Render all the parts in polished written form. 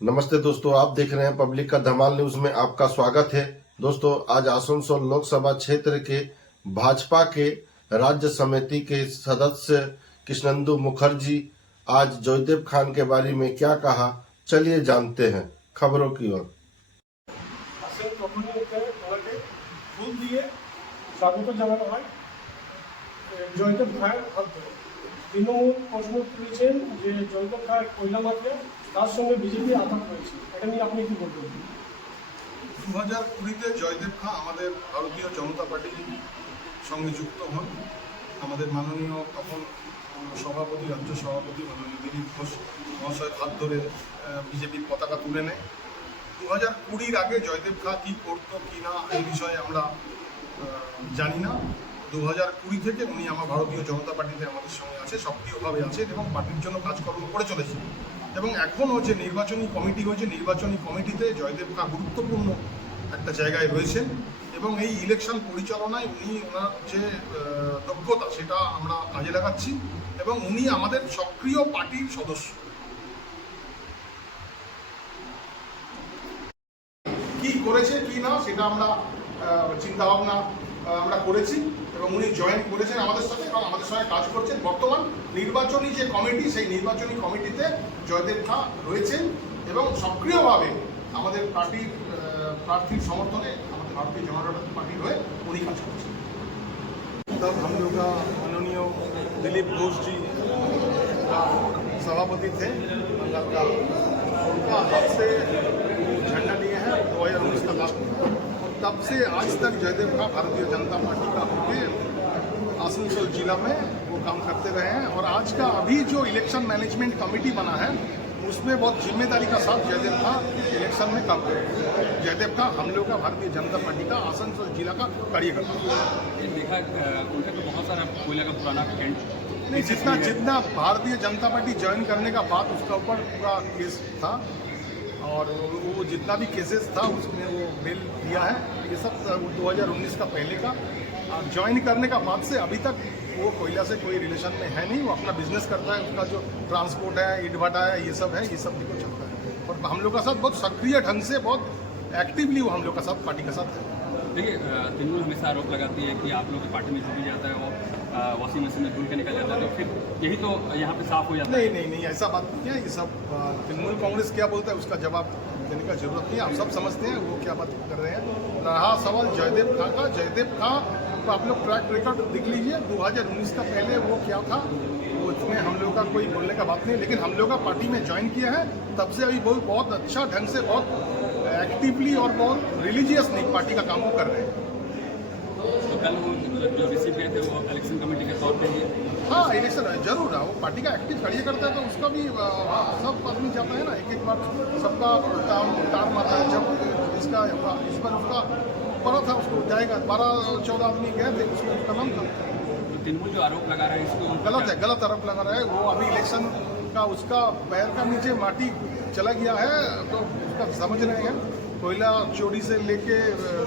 नमस्ते दोस्तों, आप देख रहे हैं पब्लिक का धमाल न्यूज में आपका स्वागत है। दोस्तों, आज आसनसोल लोकसभा क्षेत्र के भाजपा के राज्य समिति के सदस्य कृष्णेंदु मुखर्जी आज जयदेव खान के बारे में क्या कहा, चलिए जानते हैं खबरों की ओर। ফুল দিয়ে স্বাগত জানানো হয় জয়দেব খায়ের হাত ধরে। তৃণমূল প্রশ্ন তুলেছেন যে জয়দেব খায়ের কয়লা মাফিয়া, তার সঙ্গে বিজেপি আঘাত রয়েছে, এটা নিয়ে আপনি কি বলবেন? 2020-তে জয়দেব খাঁ আমাদের ভারতীয় জনতা পার্টির সঙ্গে যুক্ত হন। আমাদের মাননীয় তখন সভাপতি, রাজ্য সভাপতি মাননীয় দিলীপ ঘোষ মহাশয়ের হাত ধরে বিজেপির পতাকা তুলে নেয়। 2020-র আগে জয়দেব খাঁ কী করতো কি না এই বিষয়ে আমরা জানি না। 2020 থেকে উনি আমার ভারতীয় জনতা পার্টিতে আমাদের সঙ্গে আছে, সক্রিয়ভাবে আছেন এবং পার্টির জন্য কাজকর্ম করে চলেছেন। এবং এখনও যে নির্বাচনী কমিটি হয়েছে, নির্বাচনী কমিটিতে জয়দেব খাঁ গুরুত্বপূর্ণ একটা জায়গায় রয়েছেন এবং এই ইলেকশন পরিচালনায় উনি ওনার যে দক্ষতা সেটা আমরা কাজে লাগাচ্ছি এবং উনি আমাদের সক্রিয় পার্টির সদস্য। কি করেছে কি না সেটা আমরা চিন্তাভাবনা আমরা করেছি এবং উনি জয়েন করেছেন আমাদের সাথে এবং আমাদের সঙ্গে কাজ করছেন। বর্তমান নির্বাচনী যে কমিটি, সেই নির্বাচনী কমিটিতে জয়দেব খাঁ রয়েছেন এবং সক্রিয়ভাবে আমাদের পার্টির প্রার্থীর সমর্থনে আমাদের ভারতীয় জনতা পার্টির হয়ে উনি কাজ করছেন। तब हम लोग का माननीय दिलीप घोष जी सभापति थे बंगाल का, उनका हाथ से झंडा लिए हैं 2019 का लास्ट। तब से आज तक जयदेव खां भारतीय जनता पार्टी का होकर आसनसोल जिला में वो काम करते रहे हैं और आज का अभी जो इलेक्शन मैनेजमेंट कमेटी बना है उसमें बहुत जिम्मेदारी का साथ जयदेव खां इलेक्शन में काम करें। जयदेव खां हम लोग का भारतीय जनता पार्टी का आसनसोल जिला का कार्यकर्ता। देखा उनका तो बहुत सारा कोयला का पुराना कैंट नहीं, जितना भारतीय जनता पार्टी ज्वाइन करने का बाद उसका ऊपर पूरा केस था और वो जितना भी केसेस था उसमें वो बेल दिया है। ये सब 2019 का पहले का, ज्वाइन करने का बाद से अभी तक वो कोयला से कोई रिलेशन में है नहीं। वो अपना बिजनेस करता है, उसका जो ट्रांसपोर्ट है, ईट भट्टा है, ये सब है, ये सब भी को चलता है और हम लोग का साथ बहुत सक्रिय ढंग से, बहुत एक्टिवली वो हम लोग का साथ पार्टी का साथ है। देखिए, तृणमूल हमेशा आरोप लगाती है कि आप लोग की पार्टी में जो भी जाता है वो वॉशिंग मशीन में धुल के निकल जाता है, तो फिर यही तो यहाँ पे साफ हो जाता है। नहीं, ऐसा बात नहीं है। ये सब तृणमूल कांग्रेस क्या बोलता है उसका जवाब देने का जरूरत नहीं है। आप सब समझते हैं वो क्या बात कर रहे हैं। रहा सवाल जयदेव खां का, जयदेव खां तो आप लोग ट्रैक रिकॉर्ड देख लीजिए। 2019 का पहले वो क्या था वो इसमें हम लोग का कोई बोलने का बात नहीं, लेकिन हम लोग का पार्टी में ज्वाइन किया है तब से अभी बहुत अच्छा ढंग से, बहुत एक्टिवली और बहुत रिलीजियसली पार्टी का काम वो कर रहे हैं। तो कल वो जो रिसीव गए थे वो इलेक्शन कमेटी के तौर पर ही, हाँ, इलेक्शन जरूर है। वो पार्टी का एक्टिव कार्यकर्ता है तो उसका भी सब आदमी जाता है ना, एक बार सबका टार मारता है। जब इसका इस पर उसका पड़ा था उसको जाएगा, 12-14 आदमी गए थे, उसका नाम था। तो तृणमूल जो आरोप लगा रहा है इसको गलत आरोप लगा रहा है। वो अभी इलेक्शन का उसका पैर का नीचे माटी चला गया है तो उसका समझ रहे हैं। कोयला चोरी से लेके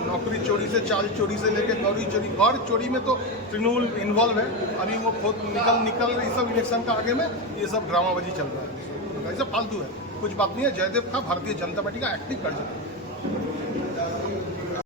नौकरी चोरी से, चाल चोरी से लेके गौरी चोरी, हर चोरी में तो तृणमूल इन्वॉल्व है। अभी वो खुद निकल ये सब इलेक्शन का आगे में ये सब ड्रामाबाजी चल रहा है, ये सब फालतू है, कुछ बात नहीं है। जयदेव खां भारतीय जनता पार्टी का एक्टिव कर सकते हैं।